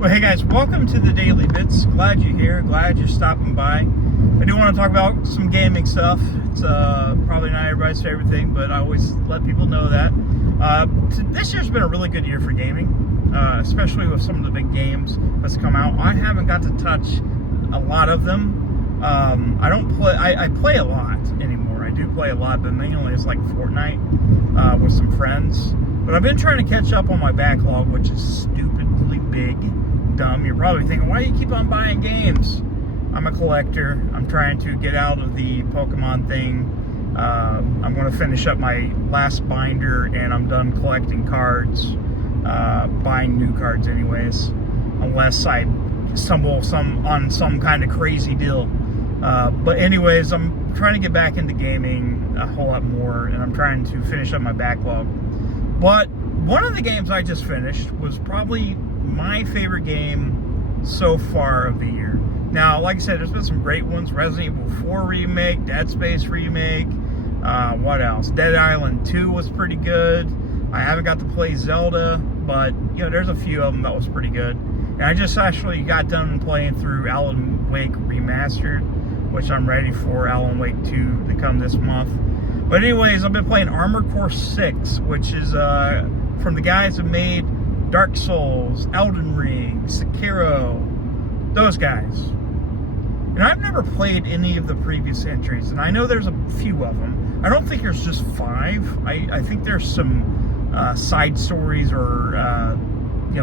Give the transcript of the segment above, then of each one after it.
Well, hey guys, welcome to the Daily Bits. Glad you're here. Glad you're stopping by. I do want to talk about some gaming stuff. It's probably not everybody's favorite thing, but I always let people know that. This year's been a really good year for gaming, especially with some of the big games that's come out. I haven't got to touch a lot of them. I play a lot anymore. I do play a lot, but mainly it's like Fortnite with some friends. But I've been trying to catch up on my backlog, which is stupidly big. Dumb. You're probably thinking, why do you keep on buying games? I'm a collector. I'm trying to get out of the Pokemon thing. I'm going to finish up my last binder, and I'm done collecting cards, buying new cards anyways, unless I stumble on some kind of crazy deal. But anyways, I'm trying to get back into gaming a whole lot more, and I'm trying to finish up my backlog. But one of the games I just finished was probably my favorite game so far of the year. Now, like I said, there's been some great ones. Resident Evil 4 remake, Dead Space remake, what else? Dead Island 2 was pretty good. I haven't got to play Zelda, but, you know, there's a few of them that was pretty good. And I just actually got done playing through Alan Wake Remastered, which I'm ready for Alan Wake 2 to come this month. But anyways, I've been playing Armored Core 6, which is from the guys who made Dark Souls, Elden Ring, Sekiro, those guys. And I've never played any of the previous entries, and I know there's a few of them. I don't think there's just 5. I think there's some side stories or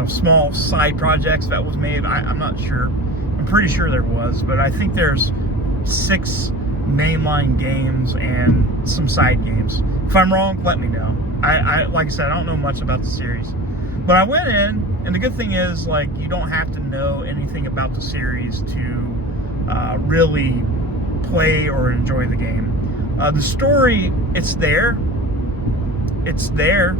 small side projects that was made. I'm not sure. I'm pretty sure there was, but I think there's 6 mainline games and some side games. If I'm wrong, let me know. Like I said, I don't know much about the series. But I went in, and the good thing is, like, you don't have to know anything about the series to really play or enjoy the game. The story, it's there. It's there.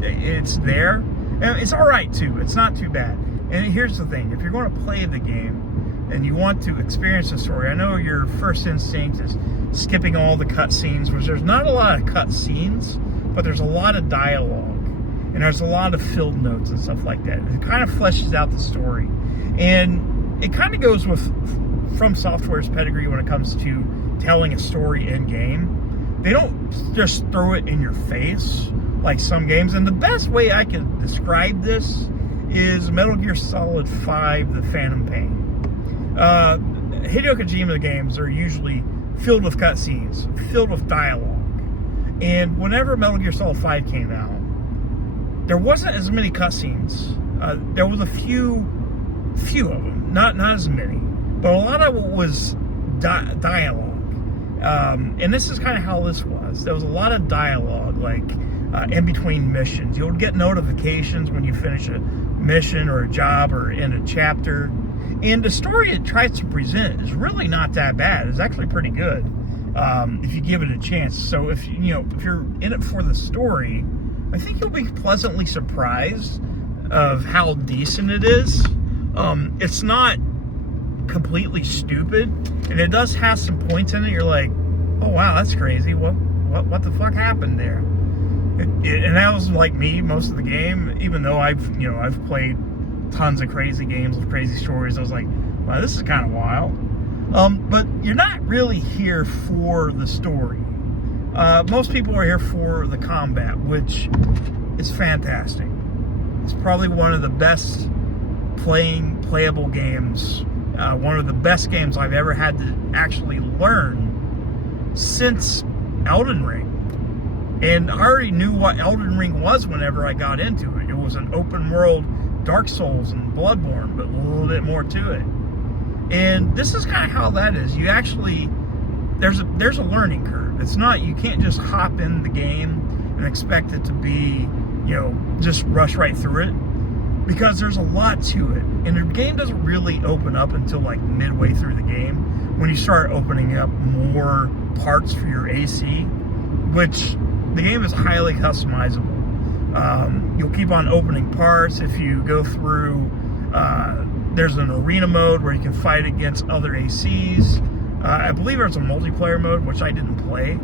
It's there. And it's all right, too. It's not too bad. And here's the thing. If you're going to play the game and you want to experience the story, I know your first instinct is skipping all the cutscenes, which there's not a lot of cutscenes, but there's a lot of dialogue. And there's a lot of field notes and stuff like that. It kind of fleshes out the story. And it kind of goes with From Software's pedigree when it comes to telling a story in-game. They don't just throw it in your face like some games. And the best way I can describe this is Metal Gear Solid 5, The Phantom Pain. Hideo Kojima games are usually filled with cutscenes, filled with dialogue. And whenever Metal Gear Solid 5 came out, there wasn't as many cutscenes. There was a few of them, not as many, but a lot of it was dialogue. And this is kind of how this was. There was a lot of dialogue, like in between missions. You'll get notifications when you finish a mission or a job or in a chapter. And the story it tries to present is really not that bad. It's actually pretty good if you give it a chance. So if you're in it for the story, I think you'll be pleasantly surprised of how decent it is. It's not completely stupid, and it does have some points in it. You're like, oh wow, that's crazy. What the fuck happened there? And that was like me most of the game. Even though I've played tons of crazy games with crazy stories, I was like, wow, this is kind of wild. But you're not really here for the story. Most people are here for the combat, which is fantastic. It's probably one of the best playable games, one of the best games I've ever had to actually learn since Elden Ring. And I already knew what Elden Ring was whenever I got into it. It was an open world Dark Souls and Bloodborne, but a little bit more to it. And this is kind of how that is. You actually, there's a learning curve. It's not, you can't just hop in the game and expect it to be, just rush right through it, because there's a lot to it. And the game doesn't really open up until like midway through the game, when you start opening up more parts for your AC, which the game is highly customizable. You'll keep on opening parts. If you go through, there's an arena mode where you can fight against other ACs. I believe there's a multiplayer mode, which I didn't play.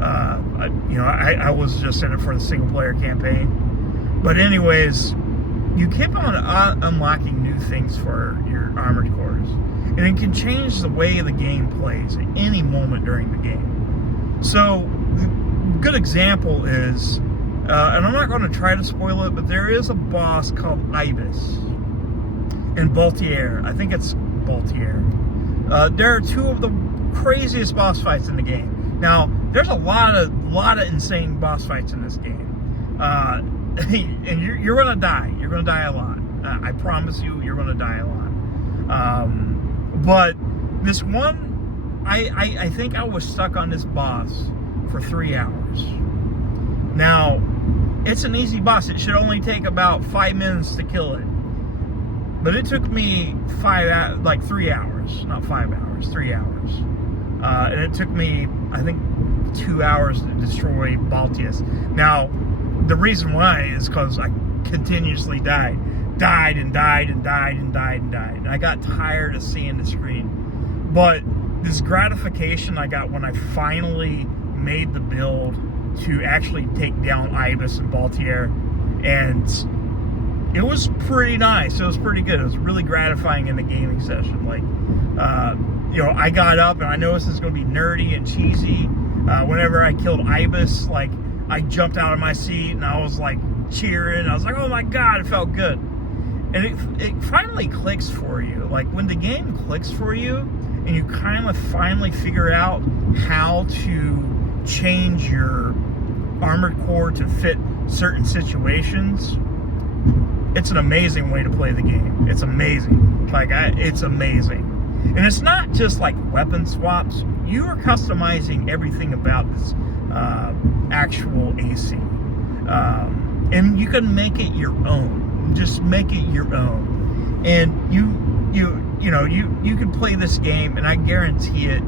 I was just in it for the single player campaign. But anyways, you keep on unlocking new things for your armored cores, and it can change the way the game plays at any moment during the game. So, a good example is, and I'm not going to try to spoil it, but there is a boss called Ibis in Baltier. I think it's Baltier. There are two of the craziest boss fights in the game. Now, there's a lot of insane boss fights in this game. And you're gonna die. You're gonna die a lot. I promise you're gonna die a lot. But this one, I think I was stuck on this boss for 3 hours. Now, it's an easy boss. It should only take about 5 minutes to kill it. But it took me 3 hours, not 5 hours, 3 hours. And it took me, I think, 2 hours to destroy Baltius. Now, the reason why is because I continuously died. And I got tired of seeing the screen. But this gratification I got when I finally made the build to actually take down Ibis and Baltier, and it was pretty nice. It was pretty good. It was really gratifying in the gaming session. Like, I got up and I know this is going to be nerdy and cheesy. Whenever I killed Ibis, like, I jumped out of my seat and I was like cheering. I was like, oh my God, it felt good. And it finally clicks for you. Like, when the game clicks for you and you kind of finally figure out how to change your armored core to fit certain situations, it's an amazing way to play the game. It's amazing. It's amazing. And it's not just like weapon swaps. You are customizing everything about this actual AC. And you can make it your own. Just make it your own. And you can play this game, and I guarantee it,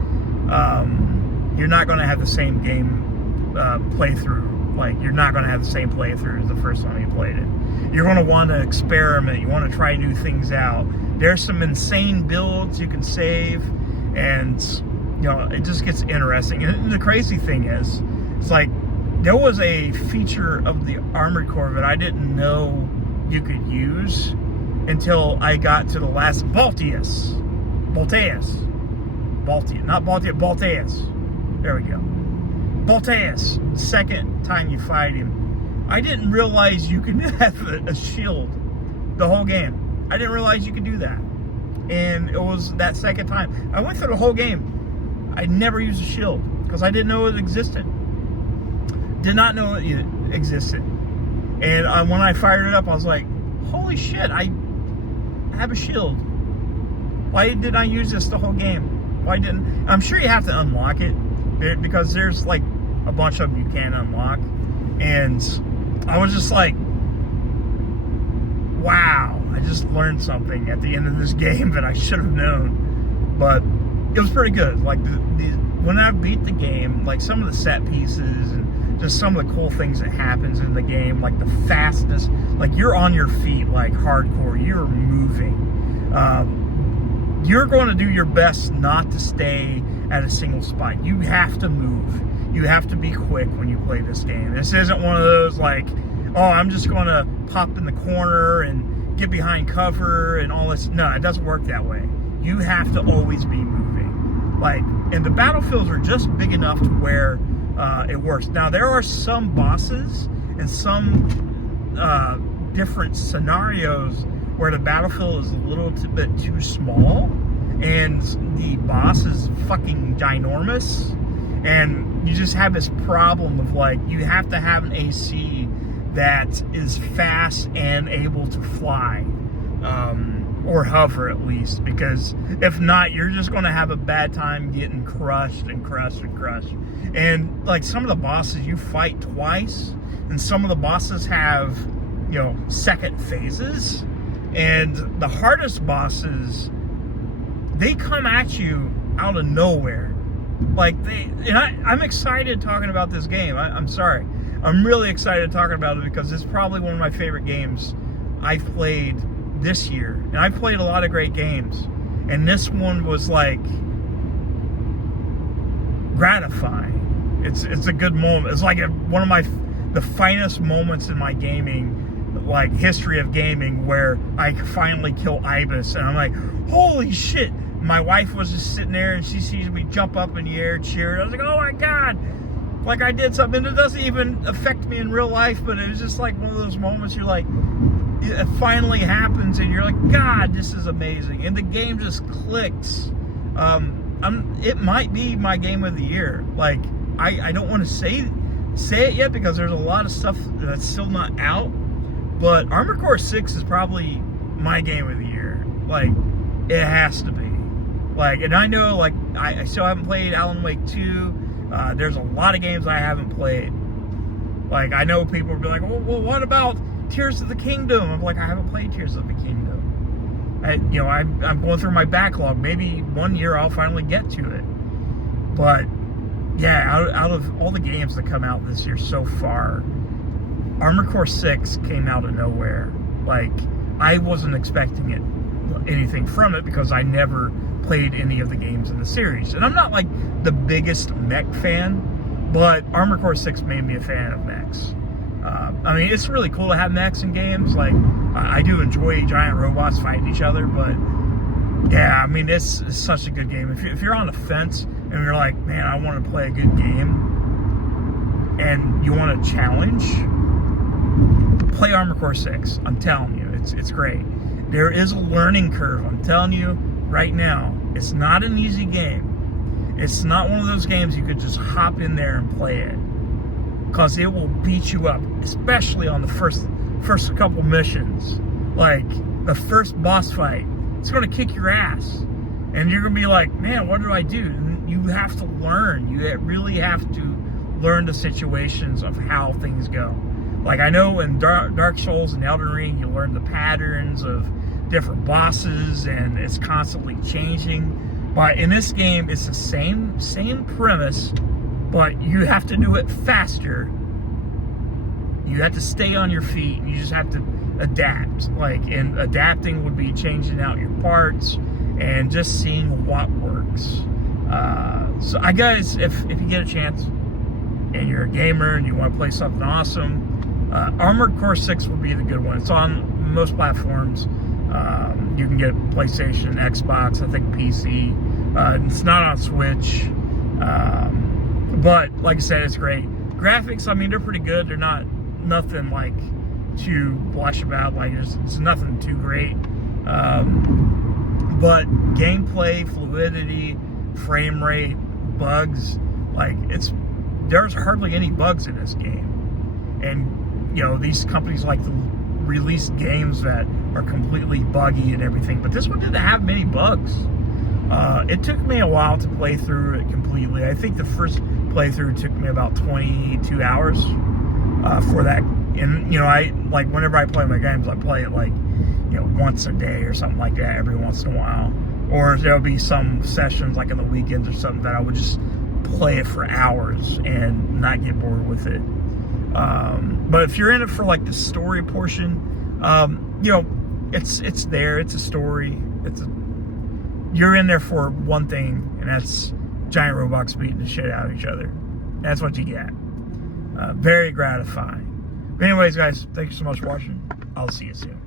you're not going to have the same game playthrough. Like, you're not going to have the same playthrough as the first time you played it. You're going to want to experiment. You want to try new things out. There's some insane builds you can save, and it just gets interesting. And the crazy thing is, it's like, there was a feature of the armored core that I didn't know you could use until I got to the last Baltius. There we go. Baltius. Second time you fight him. I didn't realize you could have a shield the whole game. I didn't realize you could do that. And it was that second time. I went through the whole game. I never used a shield because I didn't know it existed. Did not know it existed. And when I fired it up, I was like, holy shit, I have a shield. Why didn't I use this the whole game? Why didn't? I'm sure you have to unlock it because there's like a bunch of them you can unlock. And I was just like, wow, I just learned something at the end of this game that I should have known. But it was pretty good. Like, when I beat the game, like, some of the set pieces and just some of the cool things that happens in the game, like the fastness, like, you're on your feet, like, hardcore, you're moving. You're going to do your best not to stay at a single spot. You have to move. You have to be quick when you play this game. This isn't one of those, like, oh, I'm just going to pop in the corner and get behind cover and all this. No, it doesn't work that way. You have to always be moving. Like, and the battlefields are just big enough to where it works. Now, there are some bosses and some different scenarios where the battlefield is a little bit too small and the boss is fucking ginormous, and you just have this problem of, like, you have to have an AC that is fast and able to fly, or hover at least, because if not, you're just going to have a bad time getting crushed. And like, some of the bosses you fight twice, and some of the bosses have, second phases, and the hardest bosses, they come at you out of nowhere. Like, I'm excited talking about this game. I'm sorry. I'm really excited talking about it because it's probably one of my favorite games I've played this year. And I've played a lot of great games. And this one was, like, gratifying. It's a good moment. It's like one of the finest moments in my gaming like history of gaming where I finally kill Ibis, and I'm like, holy shit. My wife was just sitting there and she sees me jump up in the air, cheer. I was like, oh my God, like I did something. It doesn't even affect me in real life, but it was just like one of those moments you're like, it finally happens and you're like, God, this is amazing. And the game just clicks. It might be my game of the year. Like, I don't want to say it yet because there's a lot of stuff that's still not out, but Armored Core 6 is probably my game of the year. Like, it has to be. Like, and I know, like, I still haven't played Alan Wake 2. There's a lot of games I haven't played. Like, I know people will be like, well, what about Tears of the Kingdom? I'm like, I haven't played Tears of the Kingdom. I'm going through my backlog. Maybe one year I'll finally get to it. But, yeah, out of all the games that come out this year so far, Armored Core 6 came out of nowhere. Like, I wasn't expecting anything from it because I never played any of the games in the series. And I'm not like the biggest mech fan, but Armored Core 6 made me a fan of mechs. I mean, it's really cool to have mechs in games. Like, I do enjoy giant robots fighting each other, but yeah, I mean, it's such a good game. If you're on the fence and you're like, man, I want to play a good game, and you want a challenge, play Armored Core 6. I'm telling you, it's great. There is a learning curve. I'm telling you right now, it's not an easy game. It's not one of those games you could just hop in there and play it, because it will beat you up, especially on the first couple missions. Like, the first boss fight, it's going to kick your ass. And you're going to be like, man, what do I do? And you have to learn. You really have to learn the situations of how things go. Like, I know in Dark Souls and Elden Ring, you learn the patterns of different bosses, and it's constantly changing. But in this game, it's the same premise, but you have to do it faster. You have to stay on your feet, and you just have to adapt. Like, and adapting would be changing out your parts and just seeing what works. So, guys, if you get a chance and you're a gamer and you want to play something awesome, Armored Core 6 will be the good one. It's on most platforms. You can get PlayStation, Xbox, I think PC. It's not on Switch. But like I said, it's great. Graphics, I mean, they're pretty good. They're nothing like to blush about. Like, it's nothing too great. But gameplay, fluidity, frame rate, bugs, like, there's hardly any bugs in this game. And, these companies like to release games that are completely buggy and everything, but this one didn't have many bugs. It took me a while to play through it completely. I think the first playthrough took me about 22 hours for that. And, I, like, whenever I play my games, I play it, like, once a day or something like that every once in a while. Or there'll be some sessions, like, on the weekends or something, that I would just play it for hours and not get bored with it. But if you're in it for, like, the story portion, it's there. It's a story. You're in there for one thing, and that's giant robots beating the shit out of each other. That's what you get. Very gratifying. But anyways, guys, thank you so much for watching. I'll see you soon.